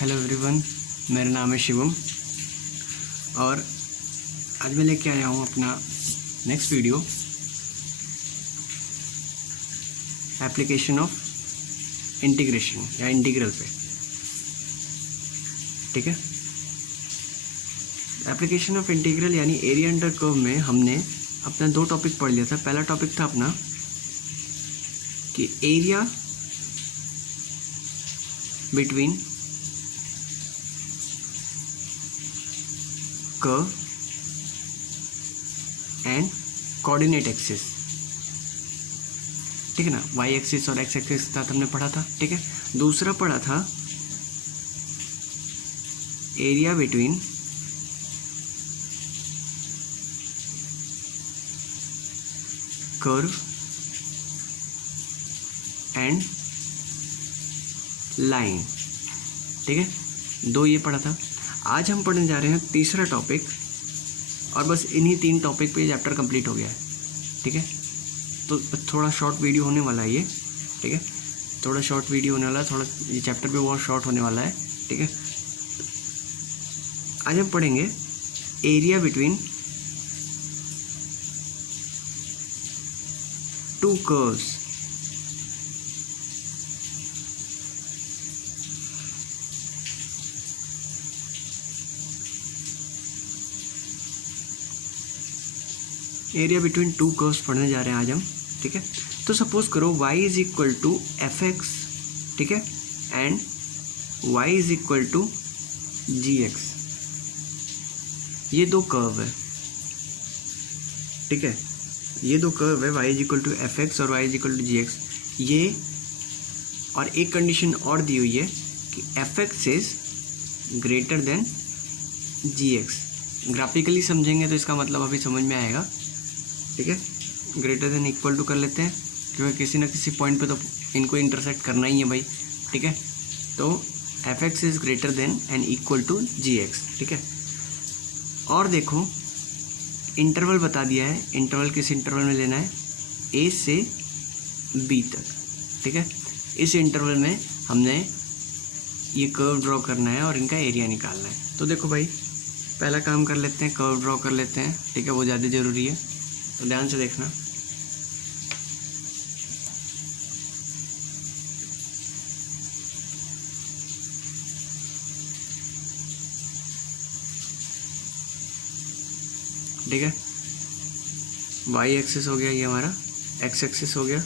Hello everyone, मेरा नाम है शिवम और आज मैं लेके आया हूँ अपना next video application of integration या इंटीग्रल पे। ठीक है, एप्लीकेशन ऑफ इंटीग्रल यानी एरिया अंडर कर्व में हमने अपना दो टॉपिक पढ़ लिया था। पहला टॉपिक था अपना कि area between curve and coordinate axis. ठीक है ना, वाई एक्सिस और एक्स एक्सिस के साथ हमने पढ़ा था। ठीक है, दूसरा पढ़ा था area between curve and line. ठीक है, दो ये पढ़ा था। आज हम पढ़ने जा रहे हैं तीसरा टॉपिक और बस इन्हीं तीन टॉपिक पे चैप्टर कंप्लीट हो गया है। ठीक है, तो थोड़ा शॉर्ट वीडियो होने वाला है ये। ठीक है, थोड़ा शॉर्ट वीडियो होने वाला है, थोड़ा ये चैप्टर भी बहुत शॉर्ट होने वाला है। ठीक है, आज हम पढ़ेंगे area between two curves. Area between two curves पढ़ने जा रहे हैं आज हम। ठीक है, तो सपोज करो y is equal to F X, ठीक है, and y is equal to ji X. ये दो कर्व है। ठीक है, ये दो कर्व है, y is equal to F X और y is equal to ji X. ये और एक कंडीशन और दी हुई है कि F x is greater than G X. Graphically समझेंगे तो इसका मतलब अभी समझ में आएगा। ठीक है, ग्रेटर देन इक्वल टू कर लेते हैं क्योंकि किसी ना किसी पॉइंट पे तो इनको इंटरसेक्ट करना ही है भाई। ठीक है, तो f x is greater than and equal to ji x. ठीक है, और देखो इंटरवल बता दिया है। इंटरवल किस इंटरवल में लेना है? ए से बी तक। ठीक है, इस इंटरवल में हमने ये कर्व ड्रॉ करना है और इनका एरिया निकालना है। तो देखो भाई, पहला काम कर लेते हैं, कर्व ड्रॉ कर लेते हैं। ठीक है, वो ज़्यादा ज़रूरी है, तो ध्यान से देखना। ठीक है, वाई एक्सिस हो गया, ये हमारा एक्स एक्सिस हो गया।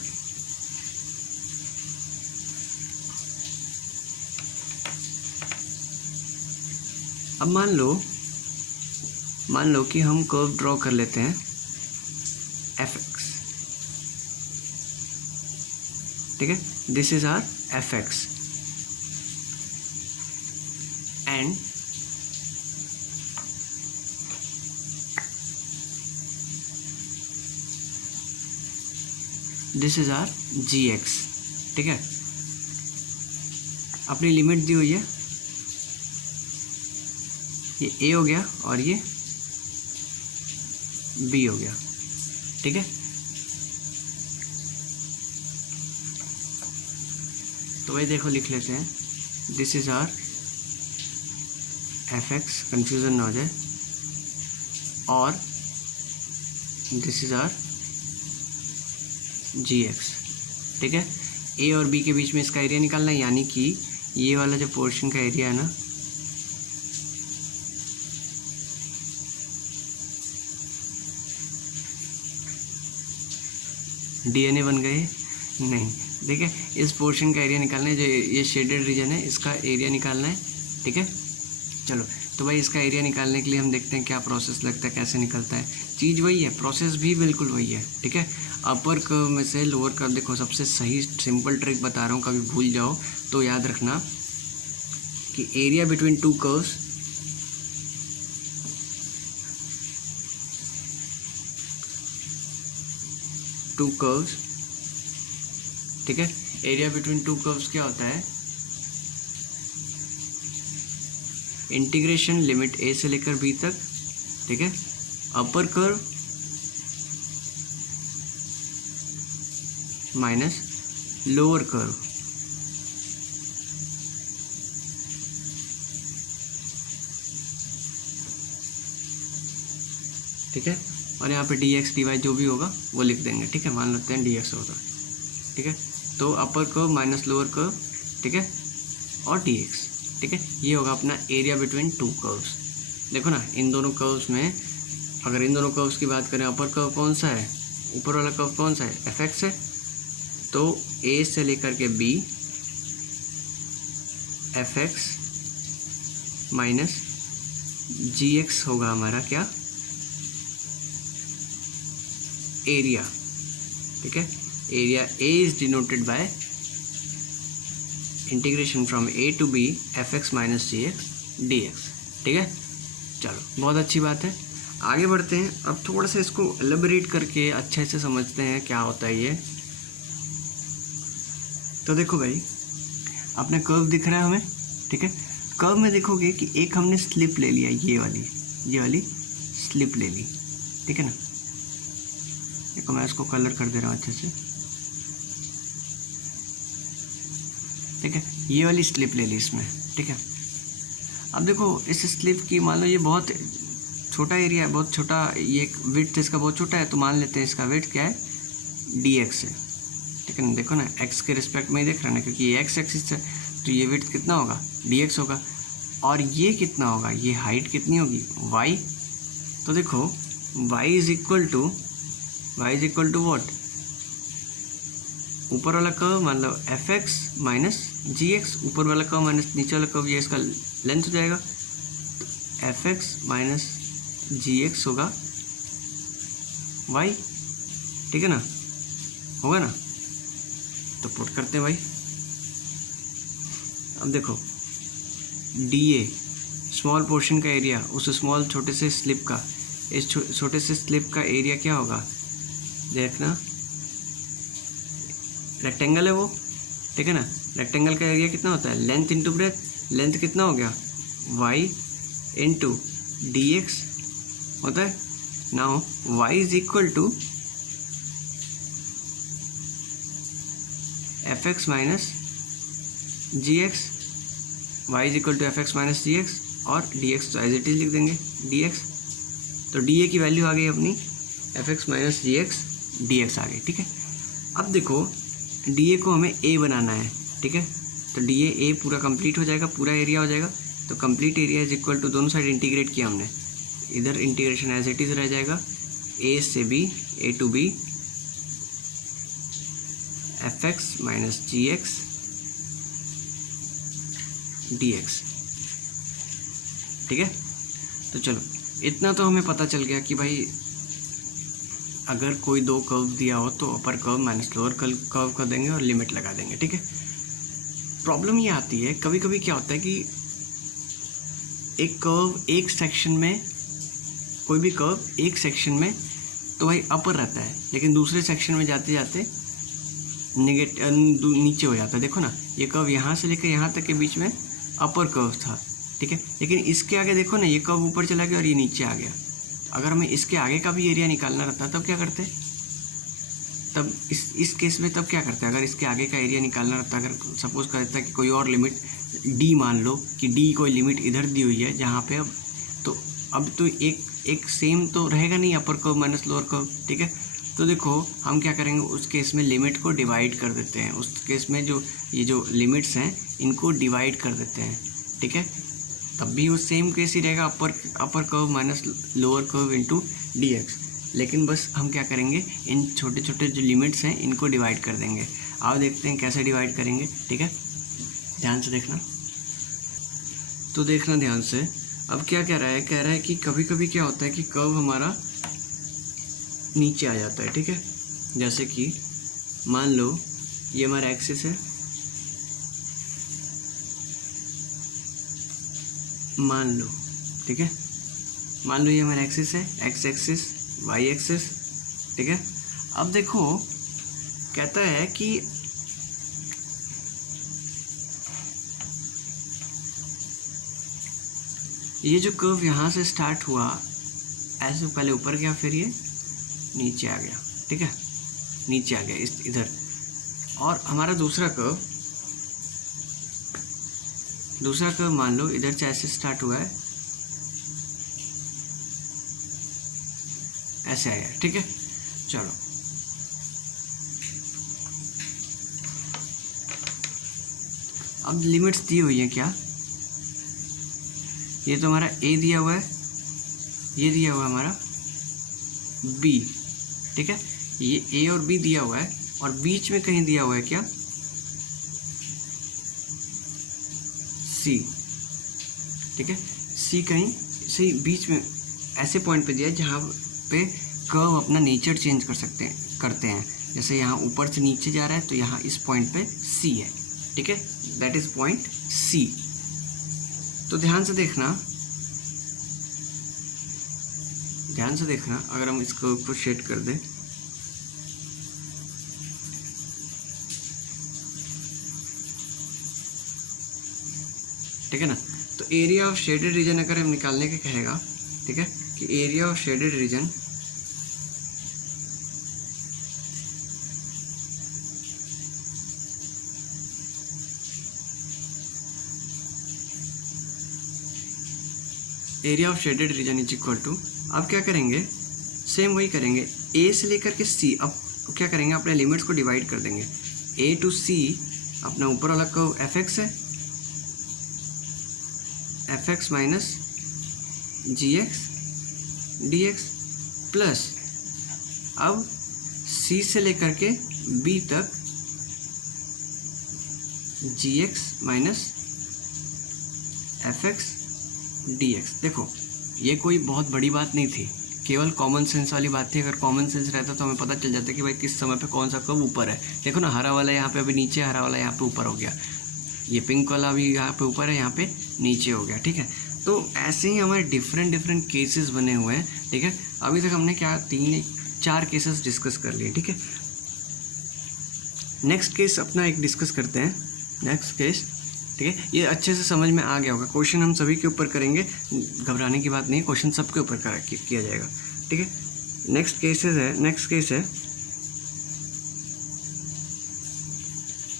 अब मान लो कि हम कर्व ड्रॉ कर लेते हैं एफ एक्स। ठीक है, this is R F x and this is R G x. ठीक है, अपनी लिमिट दी हुई है, ये ए हो गया और ये बी हो गया। ठीक है, तो भाई देखो लिख लेते हैं, this is R F x, confusion ना हो जाए, और this is R G x. ठीक है, ए और बी के बीच में इसका एरिया निकालना है, यानी कि ये वाला जो पोर्शन का एरिया है ना, डीएनए बन गए नहीं। देखिए, इस पोर्शन का एरिया निकालना है, जो ये शेडेड रीजन है इसका एरिया निकालना है। ठीक है, चलो तो भाई इसका एरिया निकालने के लिए हम देखते हैं क्या प्रोसेस लगता है, कैसे निकलता है। चीज़ वही है, प्रोसेस भी बिल्कुल वही है। ठीक है, अपर कर्व में से लोअर कर्व, देखो सबसे सही सिंपल ट्रिक बता रहा हूँ, कभी भूल जाओ तो याद रखना कि एरिया बिटवीन टू कर्व्स ठीक है, एरिया बिटवीन टू कर्व्स क्या होता है? इंटीग्रेशन लिमिट ए से लेकर बी तक। ठीक है, अपर कर्व माइनस लोअर कर्व। ठीक है, और यहाँ पे डी एक्स डी वाई जो भी होगा वो लिख देंगे, ठीक है, मान लेते हैं डी एक्स होगा, ठीक है। तो upper curve minus lower curve, ठीक है, और डी एक्स, ठीक है, ये होगा अपना एरिया बिटवीन टू कर्व्स। देखो ना, इन दोनों कर्व्स में अगर इन दोनों कर्व्स की बात करें, अपर कर्व कौन सा है, ऊपर वाला कर्व कौन सा है, एफ एक्स है, तो ए से लेकर के बी एफ एक्स माइनस जी एक्स होगा हमारा क्या, एरिया, ठीक है। Area a is denoted by integration from A to B f x minus ji x D x, ठीक है। चलो, बहुत अच्छी बात है, आगे बढ़ते हैं। अब थोड़ा सा इसको एलिबरेट करके अच्छे से समझते हैं क्या होता है ये। तो देखो भाई, अपने कर्व दिख रहा है हमें, ठीक है। कर्व में देखोगे कि एक हमने स्लिप ले लिया, ये वाली स्लिप ले ली, ठीक है ना। देखो मैं इसको कलर कर दे रहा हूँ अच्छे से, ठीक है, ये वाली स्लिप ले ली इसमें, ठीक है। अब देखो इस स्लिप की मान लो ये बहुत छोटा एरिया है, बहुत छोटा, ये विड्थ इसका बहुत छोटा है, तो मान लेते हैं इसका विड्थ क्या है, डी एक्स है, ठीक है ना। देखो ना, एक्स के रिस्पेक्ट में ही देख रहे हैं ना, क्योंकि ये एक्स एक्सिस है, तो ये विड्थ कितना होगा, डी एक्स होगा, और ये कितना होगा, ये हाइट कितनी होगी, वाई। तो देखो y is equal to what, ऊपर वाला कर्व मान लो एफ एक्स माइनस जी एक्स, ऊपर वाला कर्व माइनस नीचे वाला कर्व, ये इसका लेंथ हो जाएगा, तो एफ एक्स माइनस जी एक्स होगा वाई, ठीक है ना, होगा ना। तो पुट करते हैं भाई। अब देखो डी ए स्मॉल पोर्शन का एरिया, उस स्मॉल छोटे से स्लिप का, इस छोटे से स्लिप का एरिया क्या होगा, देखना रेक्टेंगल है वो, ठीक है ना। रेक्टेंगल का एरिया कितना होता है, लेंथ इंटू ब्रेथ, लेंथ कितना हो गया, वाई इंटू डी एक्स होता है। Now y is equal to F x minus ji x, y is equal to F x minus ji x, और डी एक्स तो एज इट इज लिख देंगे d x. तो डी ए की value आ गई अपनी एफ एक्स माइनस जी x D x आ गई, ठीक है। अब देखो डी ए को हमें ए बनाना है, ठीक है। तो डी ए पूरा कंप्लीट हो जाएगा, पूरा एरिया हो जाएगा, तो complete area is equal to, दोनों साइड इंटीग्रेट किया हमने, इधर इंटीग्रेशन एज इट इज रह जाएगा, ए से b, a to B f x minus ji x D x, ठीक है। तो चलो, इतना तो हमें पता चल गया कि भाई अगर कोई दो कर्व दिया हो तो upper curve minus lower curve कर देंगे और लिमिट लगा देंगे, ठीक है। प्रॉब्लम ये आती है, कभी कभी क्या होता है कि एक कर्व एक सेक्शन में, कोई भी कर्व एक सेक्शन में तो भाई अपर रहता है, लेकिन दूसरे सेक्शन में जाते जाते नीचे हो जाता है। देखो ना, ये कर्व यहाँ से लेकर यहाँ तक के बीच में अपर कर्व था, ठीक है, लेकिन इसके आगे देखो ना, ये कर्व ऊपर चला गया और ये नीचे आ गया। अगर हमें इसके आगे का भी एरिया निकालना रहता तब क्या करते, तब इस केस में तब क्या करते, अगर इसके आगे का एरिया निकालना रहता, अगर सपोज कर देता कि कोई और लिमिट डी, मान लो कि डी कोई लिमिट इधर दी हुई है जहाँ पे, अब तो एक सेम तो रहेगा नहीं, अपर कर्व माइनस लोअर कर्व, ठीक है। तो देखो हम क्या करेंगे, उस केस में लिमिट को डिवाइड कर देते हैं, उस केस में ये जो लिमिट्स हैं इनको डिवाइड कर देते हैं, ठीक है। तब भी वो सेम केस ही रहेगा, अपर curve minus lower curve into D x, लेकिन बस हम क्या करेंगे, इन छोटे छोटे जो लिमिट्स हैं इनको डिवाइड कर देंगे। आओ देखते हैं कैसे डिवाइड करेंगे, ठीक है, ध्यान से देखना। तो देखना ध्यान से, अब क्या कह रहा है कि कभी कभी क्या होता है कि कर्व हमारा नीचे आ जाता है, ठीक है। जैसे कि मान लो ये हमारा एक्सिस है, मान लो, ठीक है, मान लो ये हमारा एक्सिस है, एक्स एक्सिस, वाई एक्सिस, ठीक है। अब देखो कहता है कि ये जो कर्व यहाँ से स्टार्ट हुआ, ऐसे पहले ऊपर गया, फिर ये नीचे आ गया, ठीक है, नीचे आ गया इधर। और हमारा दूसरा कर्व मान लो इधर से ऐसे स्टार्ट हुआ है, ऐसे आया, ठीक है। चलो अब लिमिट्स दी हुई है क्या, ये तो हमारा ए दिया हुआ है, ये दिया हुआ है हमारा बी, ठीक है, ये ए और बी दिया हुआ है, और बीच में कहीं दिया हुआ है क्या, सी, ठीक है, सी कहीं सही बीच में ऐसे पॉइंट पे दिया है जहाँ पे कर्व अपना नेचर चेंज करते हैं, जैसे यहाँ ऊपर से नीचे जा रहा है तो यहाँ इस पॉइंट पे सी है, ठीक है, दैट इज पॉइंट सी। तो ध्यान से देखना, अगर हम इसको ऊपर शेड कर दें, ठीक है ना, तो एरिया ऑफ शेडेड रीजन अगर हम निकालने के कहेगा, ठीक है, कि area of shaded region is equal to, अब क्या करेंगे, सेम वही करेंगे, ए से लेकर के सी, अब क्या करेंगे, अपने लिमिट्स को डिवाइड कर देंगे, ए टू सी अपना ऊपर वाला कर्व एफ एक्स है, एफ एक्स माइनस जी एक्स डी एक्स, प्लस अब सी से लेकर के बी तक G X minus F X D X. देखो ये कोई बहुत बड़ी बात नहीं थी, केवल कॉमन सेंस वाली बात थी। अगर कॉमन सेंस रहता तो हमें पता चल जाता कि भाई किस समय पे कौन सा कर्व ऊपर है। देखो ना, हरा वाला यहाँ पे अभी नीचे, हरा वाला यहाँ पे ऊपर हो गया, ये पिंक वाला भी यहाँ पे ऊपर है, यहाँ पे नीचे हो गया, ठीक है। तो ऐसे ही हमारे डिफरेंट केसेस बने हुए हैं, ठीक है। अभी तक हमने क्या 3-4 केसेस डिस्कस कर लिए, ठीक है। नेक्स्ट केस अपना एक डिस्कस करते हैं, नेक्स्ट केस, ठीक है। ये अच्छे से समझ में आ गया होगा, क्वेश्चन हम सभी के ऊपर करेंगे, घबराने की बात नहीं, क्वेश्चन सबके ऊपर किया जाएगा, ठीक है। नेक्स्ट केस है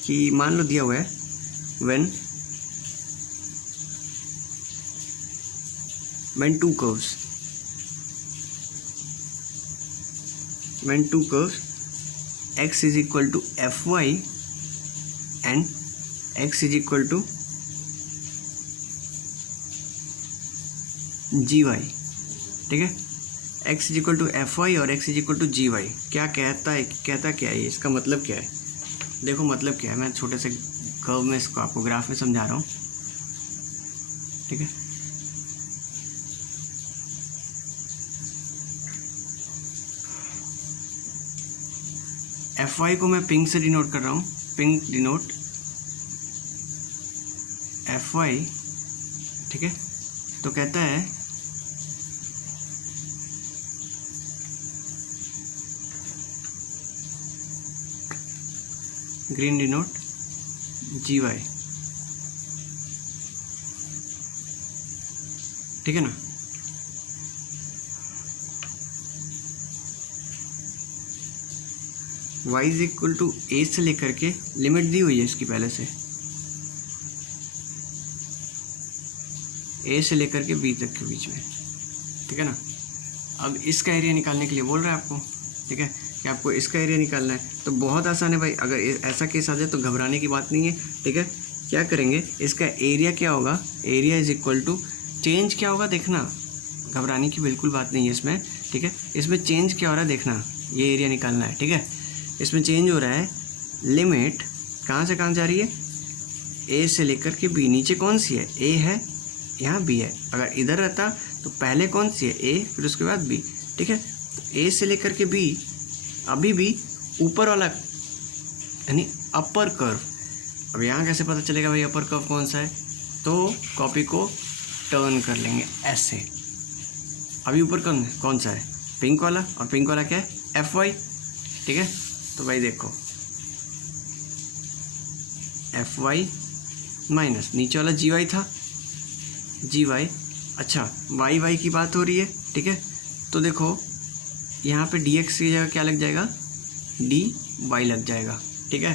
कि मान लो दिया हुआ है when two curves x is equal to fy and x is equal to gy, ठीक है। x is equal to fy और x is equal to gy क्या कहता क्या है, इसका मतलब क्या है। देखो मतलब क्या है, मैं छोटे से कर्व में इसको आपको ग्राफ में समझा रहा हूँ, ठीक है। fy को मैं पिंक से डिनोट कर रहा हूँ, पिंक डिनोट fy, ठीक है। तो कहता है ग्रीन डिनोट gy, ठीक है ना। y is equal to a से लेकर के, लिमिट दी हुई है इसकी पहले से, ए से लेकर के बी तक के बीच में, ठीक है ना। अब इसका एरिया निकालने के लिए बोल रहा है आपको, ठीक है, कि आपको इसका एरिया निकालना है। तो बहुत आसान है भाई, अगर ऐसा केस आ जाए तो घबराने की बात नहीं है, ठीक है। क्या करेंगे, इसका एरिया क्या होगा, area is equal to, change क्या होगा देखना, घबराने की बिल्कुल बात नहीं है इसमें, ठीक है। इसमें चेंज क्या हो रहा है देखना, ये एरिया निकालना है, ठीक है। इसमें चेंज हो रहा है, लिमिट कहाँ से कहाँ जा रही है, ए से लेकर के बी, नीचे कौन सी है, ए है, यहाँ बी है। अगर इधर रहता तो पहले कौन सी है, ए, फिर उसके बाद बी, ठीक है। तो ए से लेकर के बी, अभी भी ऊपर वाला यानी अपर कर्व। अब यहाँ कैसे पता चलेगा भाई अपर कर्व कौन सा है, तो कॉपी को टर्न कर लेंगे ऐसे। अभी ऊपर कौन सा है, पिंक वाला, और पिंक वाला क्या है, एफ वाई, ठीक है। तो भाई देखो एफ वाई माइनस नीचे वाला जी वाई था, जी वाई, अच्छा वाई वाई की बात हो रही है, ठीक है। तो देखो यहाँ पे डी एक्स की जगह क्या लग जाएगा, डी वाई लग जाएगा, ठीक है।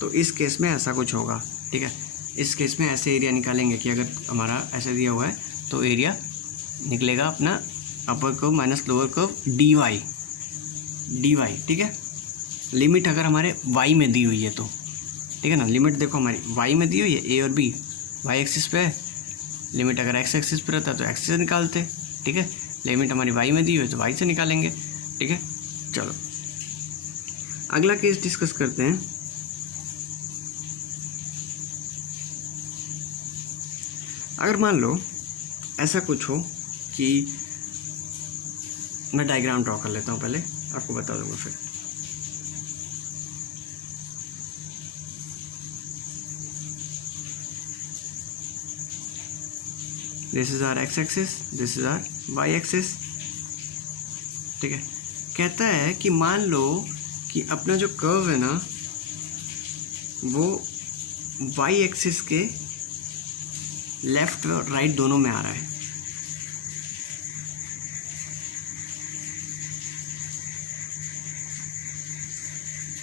तो इस केस में ऐसा कुछ होगा, ठीक है। इस केस में ऐसे एरिया निकालेंगे कि अगर हमारा ऐसा दिया हुआ है तो एरिया निकलेगा अपना upper curve minus lower curve d Y, ठीक है। लिमिट अगर हमारे वाई में दी हुई है तो, ठीक है ना, लिमिट देखो हमारी वाई में दी हुई है, ए और बी वाई एक्सिस पे है। लिमिट अगर एक्स एक्सिस पे रहता तो एक्सिस से निकालते, ठीक है। लिमिट हमारी वाई में दी हुई है तो वाई से निकालेंगे, ठीक है। चलो अगला केस डिस्कस करते हैं। अगर मान लो ऐसा कुछ हो कि मैं डायग्राम ड्रॉ कर लेता हूँ, पहले आपको बता दूंगा फिर। This is our x axis, this is our y axis, ठीक है। कहता है कि मान लो कि अपना जो कर्व है ना वो वाई एक्सिस के लेफ्ट और राइट दोनों में आ रहा है,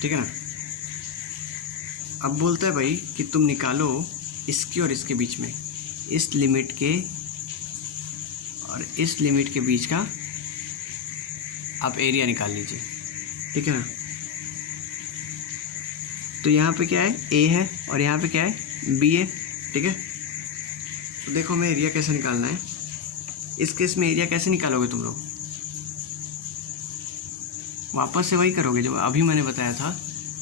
ठीक है ना। अब बोलता है भाई कि तुम निकालो इसके और इसके बीच में, इस लिमिट के और इस लिमिट के बीच का आप एरिया निकाल लीजिए, ठीक है ना। तो यहाँ पे क्या है, ए है और यहाँ पे क्या है, बी है, ठीक है। तो देखो हमें एरिया कैसे निकालना है। इस केस में एरिया कैसे निकालोगे तुम लोग, वापस से वही करोगे जो अभी मैंने बताया था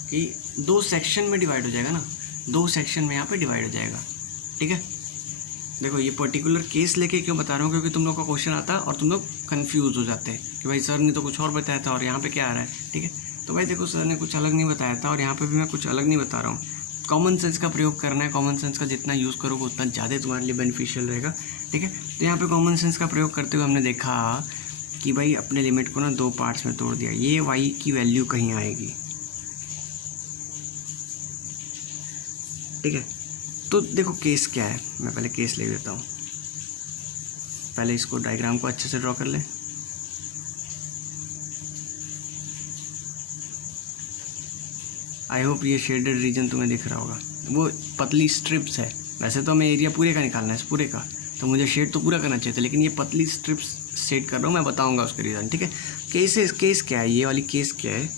कि 2 सेक्शन में डिवाइड हो जाएगा ना, 2 सेक्शन में यहाँ पे डिवाइड हो जाएगा, ठीक है। देखो ये पर्टिकुलर केस लेके क्यों बता रहा हूँ, क्योंकि तुम लोग का क्वेश्चन आता है और तुम लोग कंफ्यूज हो जाते हैं कि भाई सर ने तो कुछ और बताया था और यहाँ पे क्या आ रहा है, ठीक है। तो भाई देखो सर ने कुछ अलग नहीं बताया था और यहाँ पे भी मैं कुछ अलग नहीं बता रहा हूँ। कॉमन सेंस का प्रयोग करना है, कॉमन सेंस का जितना यूज़ करोगे उतना ज़्यादा तुम्हारे लिए बेनिफिशियल रहेगा, ठीक है। तो यहाँ पे कॉमन सेंस का प्रयोग करते हुए हमने देखा कि भाई अपने लिमिट को ना 2 पार्ट्स में तोड़ दिया, ये वाई की वैल्यू कहीं आएगी, ठीक है। तो देखो केस क्या है, मैं पहले केस ले लेता हूँ। पहले इसको डायग्राम को अच्छे से ड्रॉ कर ले। आई होप ये शेडेड रीजन तुम्हें दिख रहा होगा, वो पतली स्ट्रिप्स है। वैसे तो हमें एरिया पूरे का निकालना है, इस पूरे का, तो मुझे शेड तो पूरा करना चाहिए था, लेकिन ये पतली स्ट्रिप्स शेड कर रहा हूँ, मैं बताऊंगा उसके रीज़न, ठीक है। केस क्या है, ये वाली केस क्या है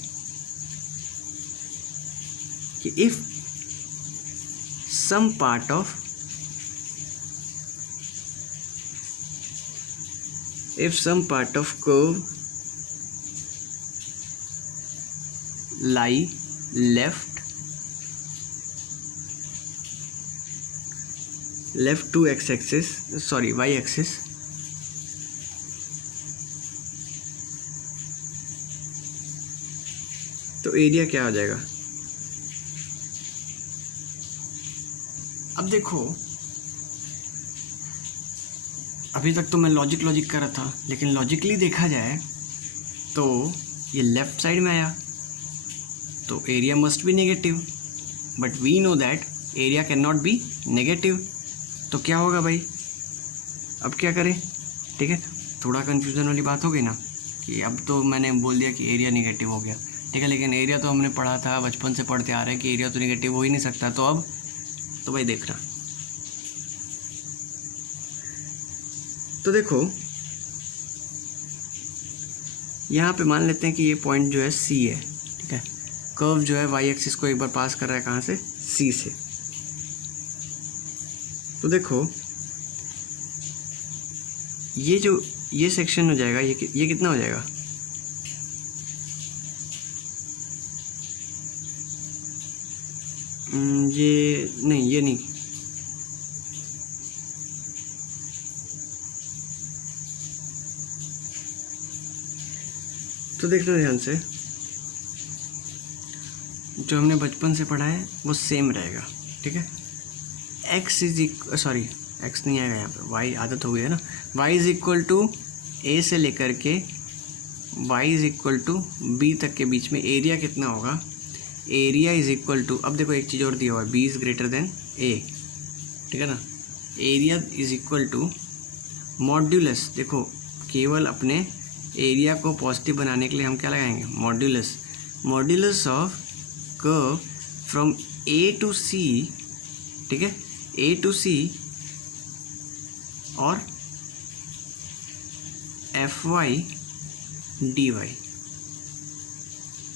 कि if some part of curve lie left to y axis, तो एरिया क्या हो जाएगा। अब देखो अभी तक तो मैं लॉजिक कर रहा था, लेकिन लॉजिकली देखा जाए तो ये लेफ्ट साइड में आया तो area must be negative, but we know that area can not be negative. तो क्या होगा भाई, अब क्या करें, ठीक है। थोड़ा कन्फ्यूज़न वाली बात हो गई ना कि अब तो मैंने बोल दिया कि एरिया नेगेटिव हो गया, ठीक है, लेकिन एरिया तो हमने पढ़ा था, बचपन से पढ़ते आ रहे हैं कि एरिया तो नेगेटिव हो ही नहीं सकता। तो अब तो भाई देखना, तो देखो यहाँ पे मान लेते हैं कि ये पॉइंट जो है सी है, ठीक है। कर्व जो है वाई एक्सिस को एक बार पास कर रहा है, कहाँ से, सी से। तो देखो ये सेक्शन हो जाएगा, ये कितना हो जाएगा, ये नहीं, तो देखना ध्यान से, जो हमने बचपन से पढ़ा है वो सेम रहेगा, ठीक है। एक्स नहीं आएगा यहाँ पे, वाई आदत हो गई है ना। Y is equal to a से लेकर के y is equal to b तक के बीच में एरिया कितना होगा, एरिया इज इक्वल टू, अब देखो एक चीज़ और दिया हुआ है, b is greater than a, ठीक है ना। Area is equal to modulus, देखो केवल अपने एरिया को पॉजिटिव बनाने के लिए हम क्या लगाएंगे, modulus of curve from A to C, ठीक है, ए टू सी और F Y D Y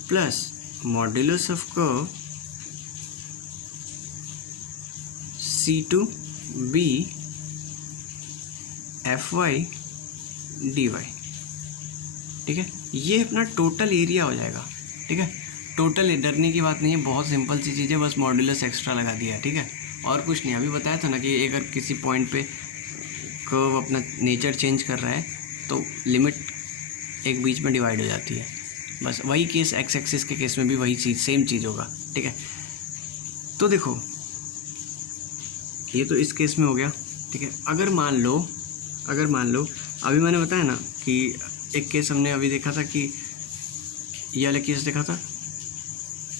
plus modulus of curve C to B F Y D Y. ठीक है, ये अपना टोटल एरिया हो जाएगा। ठीक है, टोटल डरने की बात नहीं है, बहुत सिंपल सी चीज़ है, बस मॉड्यूलस एक्स्ट्रा लगा दिया है। ठीक है, और कुछ नहीं। अभी बताया था ना कि अगर किसी पॉइंट पे कर्व अपना नेचर चेंज कर रहा है तो लिमिट एक बीच में डिवाइड हो जाती है। बस वही केस एक्स एक्सिस के केस में भी वही चीज़, सेम चीज़ होगा। ठीक है, तो देखो ये तो इस केस में हो गया। ठीक है, अगर मान लो अभी मैंने बताया ना कि एक केस हमने अभी देखा था कि ये वाला केस देखा था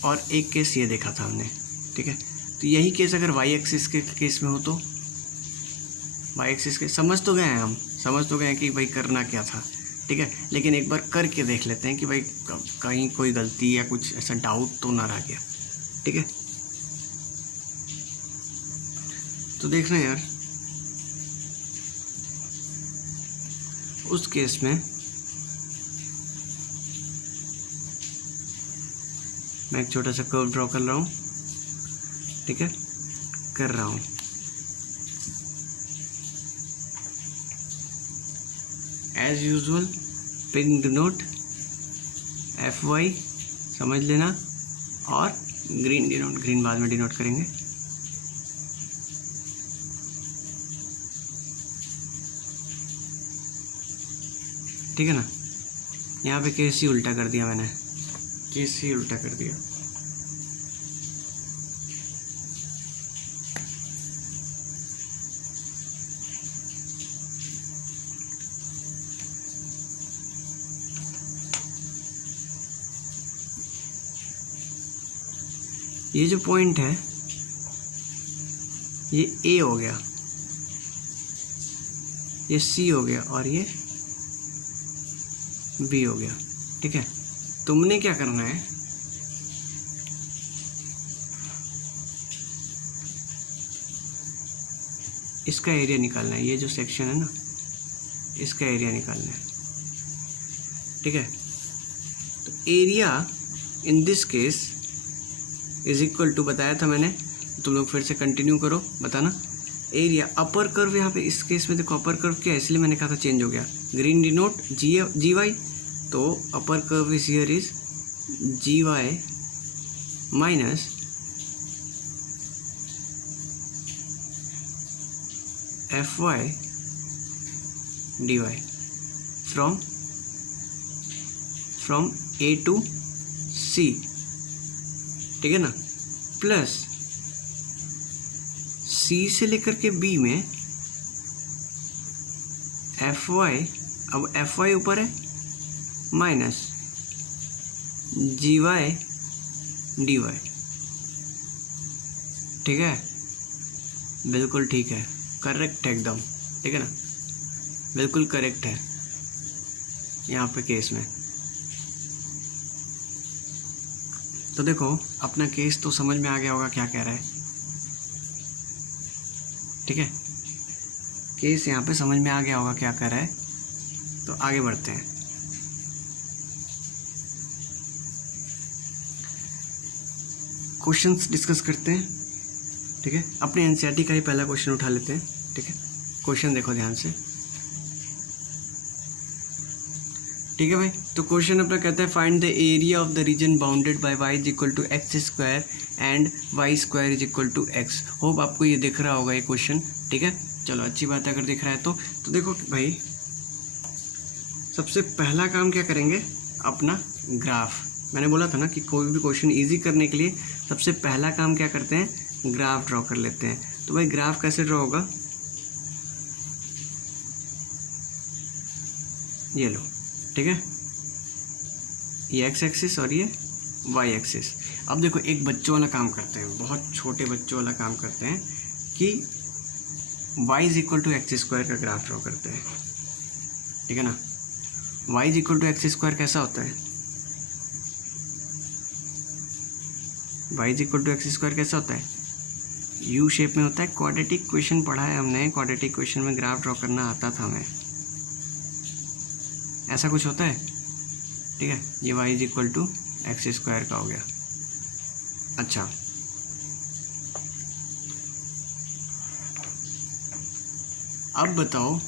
और एक केस ये देखा था हमने। ठीक है, तो यही केस अगर वाई एक्सिस के केस में हो तो वाई एक्सिस के समझ तो गए हैं कि भाई करना क्या था। ठीक है, लेकिन एक बार करके देख लेते हैं कि भाई कहीं कोई गलती या कुछ ऐसा डाउट तो ना रह गया। ठीक है, तो देखना यार, उस केस में मैं एक छोटा सा कर्व ड्रॉ कर रहा हूँ। ठीक है, कर रहा हूँ। As usual pin denote f y समझ लेना, और ग्रीन डिनोट, ग्रीन बाद में डिनोट करेंगे। ठीक है ना, यहाँ पे केस ही उल्टा कर दिया मैंने, केस ही उल्टा कर दिया। ये जो पॉइंट है ये ए हो गया, ये सी हो गया और ये बी हो गया। ठीक है, तुमने क्या करना है, इसका एरिया निकालना है। ये जो सेक्शन है ना, इसका एरिया निकालना है। ठीक है, तो area in this case is equal to, बताया था मैंने, तुम लोग फिर से कंटिन्यू करो बताना। एरिया अपर कर्व, यहाँ पे इस केस में देखो अपर कर्व क्या है, इसलिए मैंने कहा था चेंज हो गया। ग्रीन डिनोट जी वाई, तो upper curve is here is G Y minus F Y D Y from A to C. ठीक है ना, प्लस सी से लेकर के बी में एफ वाई, अब एफ वाई ऊपर है, माइनस जी वाई डी वाई। ठीक है, बिल्कुल ठीक है, करेक्ट है एकदम। ठीक है ना, बिल्कुल करेक्ट है यहाँ पे केस में। तो देखो अपना केस तो समझ में आ गया होगा क्या कह रहा है। ठीक है, केस यहाँ पे समझ में आ गया होगा क्या कह रहा है, तो आगे बढ़ते हैं। क्वेश्चंस डिस्कस करते हैं। ठीक है, अपने एनसीईआरटी का ही पहला क्वेश्चन उठा लेते हैं। ठीक है, क्वेश्चन देखो ध्यान से। ठीक है भाई, तो क्वेश्चन अपना कहता है find the area of the region bounded by y is equal to x square and y square is equal to x. Hope आपको ये दिख रहा होगा ये क्वेश्चन। ठीक है, चलो अच्छी बात है अगर दिख रहा है तो देखो भाई, सबसे पहला काम क्या करेंगे, अपना ग्राफ। मैंने बोला था ना कि कोई भी क्वेश्चन ईजी करने के लिए सबसे पहला काम क्या करते हैं, ग्राफ ड्रॉ कर लेते हैं। तो भाई ग्राफ कैसे ड्रॉ होगा, ये लो। ठीक है, ये एक्स एक्सिस और ये वाई एक्सिस। अब देखो एक बच्चों वाला काम करते हैं, बहुत छोटे बच्चों वाला काम करते हैं कि y is equal to x square का ग्राफ ड्रॉ करते हैं। ठीक है ना, y is equal to x square कैसा होता है, y is equal to x square कैसा होता है, यू शेप में होता है। क्वाड्रेटिक इक्वेशन पढ़ा है हमने, क्वाड्रेटिक इक्वेशन में ग्राफ ड्रॉ करना आता था हमें। ऐसा कुछ होता है, ठीक है। ये y is equal to x square का हो गया। अच्छा, अब बताओ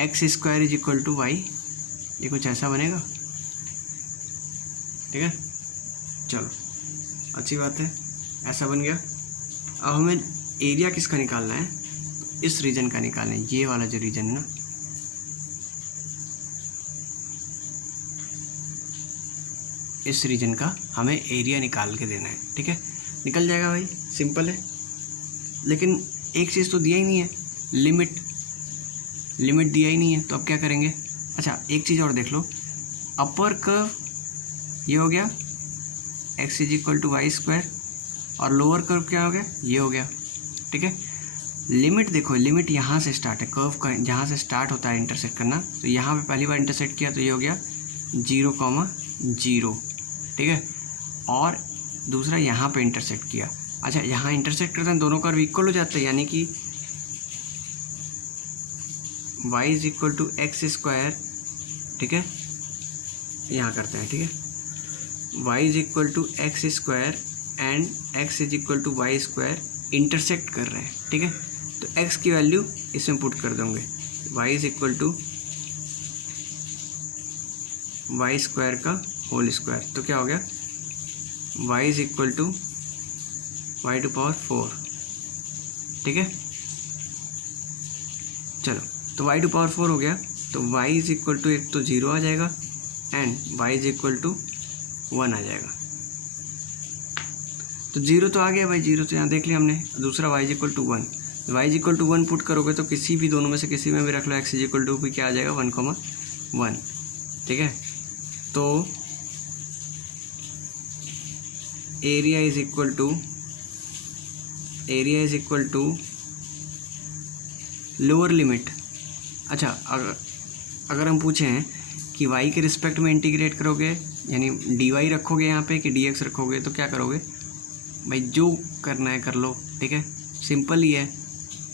x square is equal to y, ये कुछ ऐसा बनेगा, ठीक है। चलो अच्छी बात है, ऐसा बन गया। अब हमें एरिया किसका निकालना है, इस रीजन का निकालना है, ये वाला जो रीजन है ना, इस रीजन का हमें एरिया निकाल के देना है, ठीक है। निकल जाएगा भाई, सिंपल है। लेकिन एक चीज़ तो दिया ही नहीं है, लिमिट दिया ही नहीं है, तो अब क्या करेंगे। अच्छा एक चीज़ और देख लो, अपर कर्व ये हो गया x is equal to y square, और लोअर कर्व क्या हो गया, ये हो गया, ठीक है। लिमिट देखो, लिमिट यहाँ से स्टार्ट है, कर्व का जहाँ से स्टार्ट होता है इंटरसेक्ट करना, तो यहाँ पे पहली बार इंटरसेक्ट किया तो ये हो गया 0,0, ठीक है। और दूसरा यहाँ पे इंटरसेक्ट किया। अच्छा यहाँ इंटरसेक्ट करते हैं, दोनों कर्व इक्वल हो जाते हैं, यानी कि y is equal to x square, ठीक है। यहाँ करते हैं, ठीक है, y is equal to x square and x is equal to y square intersect कर रहे हैं, ठीक है। तो x की वैल्यू इसमें पुट कर दोगे, y is equal to y square का होल स्क्वायर, तो क्या हो गया y is equal to y to power 4, ठीक है। चलो तो y टू पावर 4 हो गया, तो y इज इक्वल टू एक तो 0 आ जाएगा and y is equal to 1 आ जाएगा। तो 0 तो आ गया भाई, 0 तो यहाँ देख लिया हमने। दूसरा y is equal to 1, y is equal to 1 put करोगे तो किसी भी दोनों में से किसी में भी रख लो, x इज इक्वल टू भी क्या आ जाएगा 1,1, ठीक है। तो area is equal to lower limit. अच्छा अगर हम पूछें कि y के रिस्पेक्ट में इंटीग्रेट करोगे, यानी dy रखोगे यहाँ पे कि dx रखोगे, तो क्या करोगे भाई, जो करना है कर लो, ठीक है। सिंपल ही है,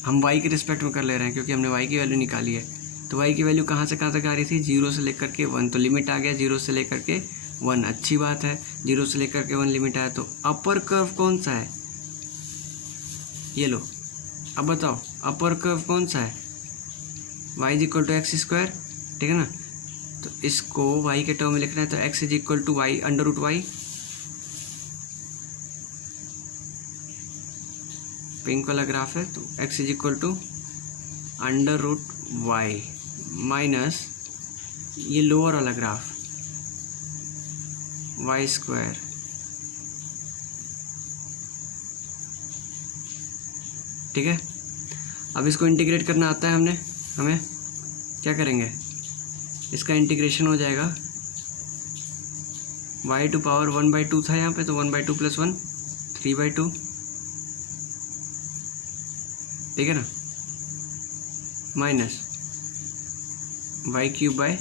हम y के रिस्पेक्ट में कर ले रहे हैं क्योंकि हमने y की वैल्यू निकाली है। तो y की वैल्यू कहाँ से कहाँ तक आ रही थी, 0 से लेकर के 1, तो लिमिट आ गया 0 से लेकर के 1, अच्छी बात है। 0 से लेकर के 1 लिमिट आया, तो अपर कर्व कौन सा है, ये लो। अब बताओ अपर कर्व कौन सा है, y is equal to x square, ठीक है ना। तो इसको y के टर्म में लिखना है, तो x is equal to y under root y, pink वाला ग्राफ है, तो x is equal to under root y minus ये लोअर वाला ग्राफ वाई स्क्वायर, ठीक है। अब इसको इंटीग्रेट करना आता है हमें क्या करेंगे, इसका इंटीग्रेशन हो जाएगा y टू पावर 1/2 था यहाँ पे, तो 1/2 प्लस 1 3/2, ठीक है ना, माइनस y³ बाय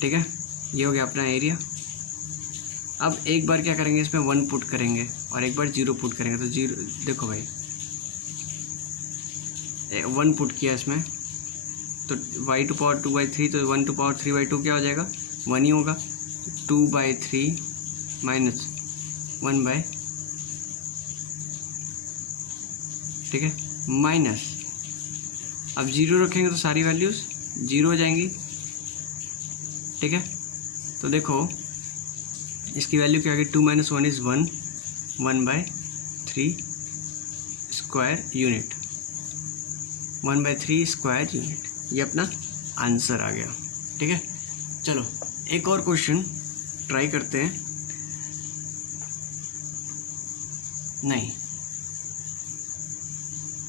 ठीक है। ये हो गया अपना एरिया। अब एक बार क्या करेंगे, इसमें 1 पुट करेंगे और एक बार 0 पुट करेंगे, तो 0 देखो भाई 1 पुट किया इसमें, तो y टू पावर 2/3, तो 1 टू पावर 3/2 क्या हो जाएगा 1 ही होगा, 2/3 माइनस 1/, ठीक है, माइनस अब 0 रखेंगे तो सारी वैल्यूज़ 0 हो जाएंगी, ठीक है। तो देखो इसकी वैल्यू क्या होगी, 2 - 1 is 1, 1/3 square unit, 1/3 square unit, ये अपना आंसर आ गया, ठीक है। चलो एक और क्वेश्चन ट्राई करते हैं। नहीं,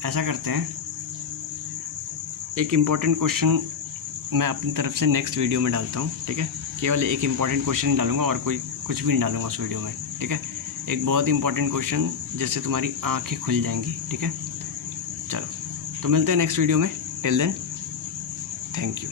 ऐसा करते हैं, एक इम्पॉर्टेंट क्वेश्चन मैं अपनी तरफ से नेक्स्ट वीडियो में डालता हूँ, ठीक है। केवल एक इम्पॉर्टेंट क्वेश्चन ही डालूंगा और कुछ भी नहीं डालूंगा उस वीडियो में, ठीक है। एक बहुत इंपॉर्टेंट क्वेश्चन जिससे तुम्हारी आंखें खुल जाएंगी, ठीक है। चलो तो मिलते हैं नेक्स्ट वीडियो में, टिल देन थैंक यू।